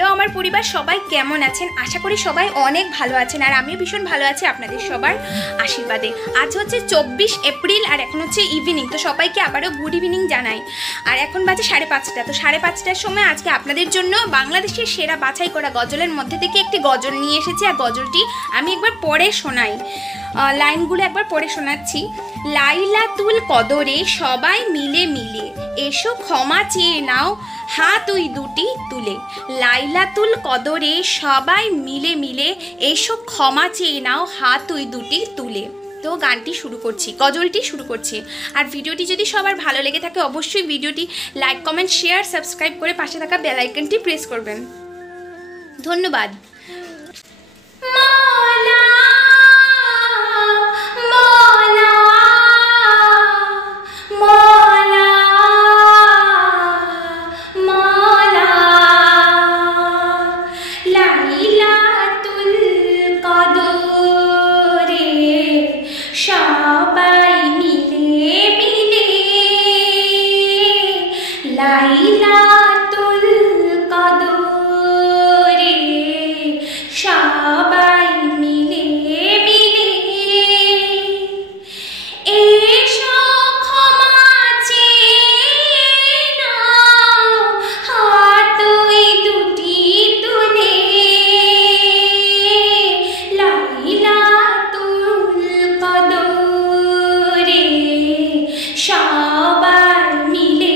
তো আমার পরিবার সবাই কেমন আছেন? আশা করি সবাই অনেক ভালো আছেন, আর আমিও ভীষণ ভালো আছি আপনাদের সবার আশীর্বাদে। আজ হচ্ছে 24 এপ্রিল আর এখন হচ্ছে ইভিনিং। তো সবাইকে আবারও গুড ইভিনিং জানাই। আর এখন বাজে 5:30। তো 5:30টার সময় আজকে আপনাদের জন্য বাংলাদেশের সেরা বাছাই করা গজলের মধ্যে থেকে একটি গজল নিয়ে এসেছি। আর গজলটি আমি একবার পড়ে শোনাই, লাইনগুলো একবার পড়ে শোনাচ্ছি। লাইলাতুল কদরে সবাই মিলে মিলে এসো ক্ষমা চেয়ে নাও হাত ওই দুটি তুলে। লাইলাতুল কদরে সবাই মিলে মিলে এসো ক্ষমা চেয়ে নাও হাত ওই দুটি তুলে। তো গানটি শুরু করছি, গজলটি শুরু করছি। আর ভিডিওটি যদি সবার ভালো লেগে থাকে অবশ্যই ভিডিওটি লাইক, কমেন্ট, শেয়ার, সাবস্ক্রাইব করে পাশে থাকা বেল আইকনটি প্রেস করবেন। ধন্যবাদ। লাইলাতুল কদরে সবাই মিলে মিলে এসো ক্ষমা চেয়ে নাও হাত ওই দুটি তুলে। লাইলাতুল কদরে সবাই মিলে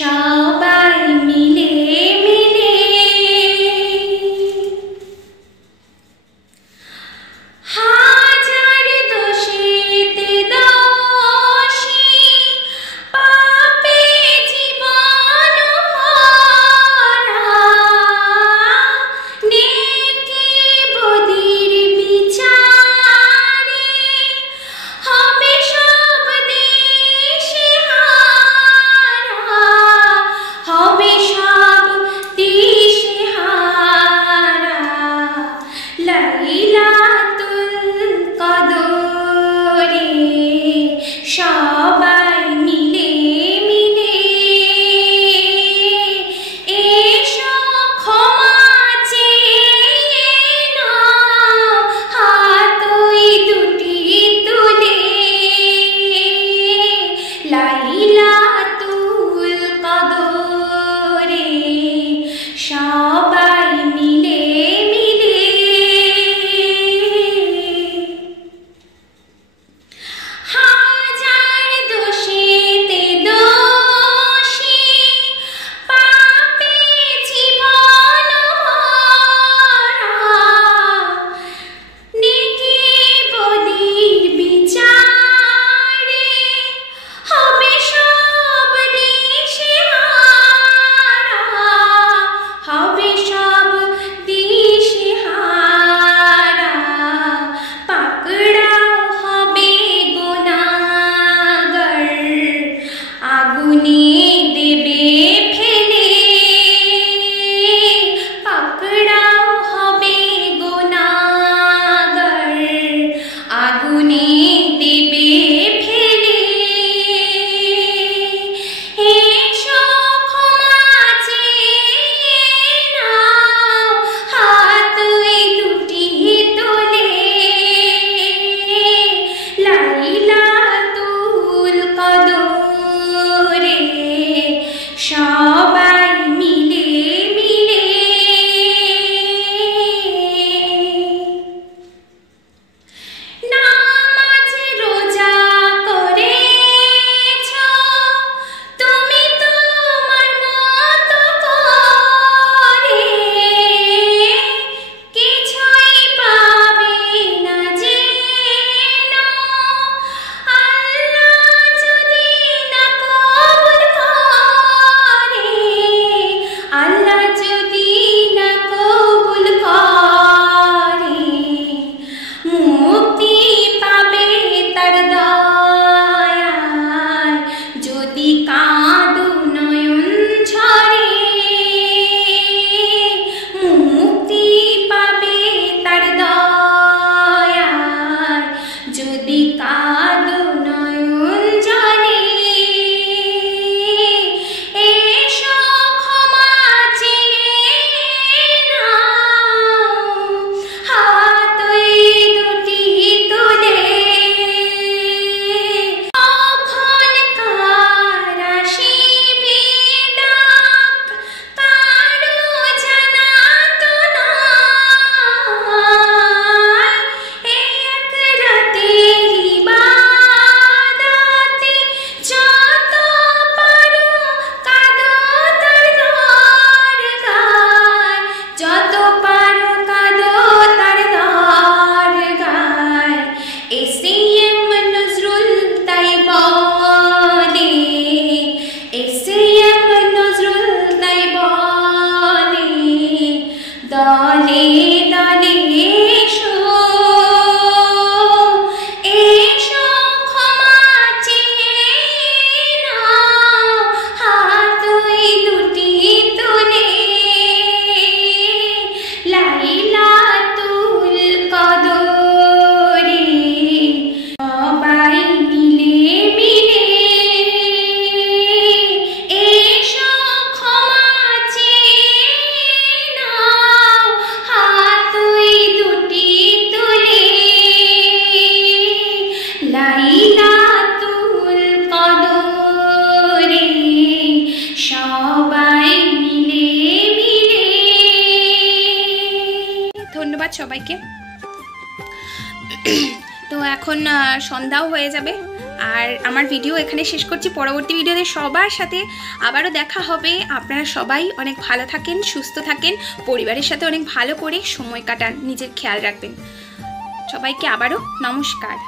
সবাই মিলে মিলে হাজার দোষেতে দোষী পাপে জীবন ভরা নেকি বদির বিচারে হবে সব দেশে হবে সব দিশেহারা। লাইলাতুল কদরে সবাই মিলে মিলে এসো ক্ষমা চেয়ে নাও হাত ওই দুটি তুলে। লাইলাতুল কদরে সবাই মিলে মিলে হাজার দোষেতে দোষী পাপে জীবন ভরা নেকি বদির বিচারে হবে সব দিশেহারা হবে সব দিশেহারা। পাকড়াও হবে গুনাহগার আগুনে দেবে ফেলে। পাকড়াও হবে গুনাহগার আগুনে দেবে ফেলে। এসো ক্ষমা চেয়ে নাও হাত ওই দুটি তুলে। লাইলাতুল কদরে সবাই মিলে মিলে নামাজ রোজা করেছো তুমি তোমার মতো করে, কিছুই পাবে না যেন আল্লাহ যদি না কবুল করে। আল্লাহ যদি না কবুল করে মুক্তি পাবে তার দয়ায় যদি কাঁদো নয়ন ঝরে। মুক্তি পাবে তার দয়ায় যদি কাঁদো লাইলাতুল কদরে সবাই মিলে মিলে। ধন্যবাদ সবাইকে। তো এখন সন্ধ্যাও হয়ে যাবে, আর আমার ভিডিও এখানে শেষ করছি। পরবর্তী ভিডিওতে সবার সাথে আবারও দেখা হবে। আপনারা সবাই অনেক ভালো থাকেন, সুস্থ থাকেন, পরিবারের সাথে অনেক ভালো করে সময় কাটান, নিজের খেয়াল রাখবেন। সবাইকে আবারও নমস্কার।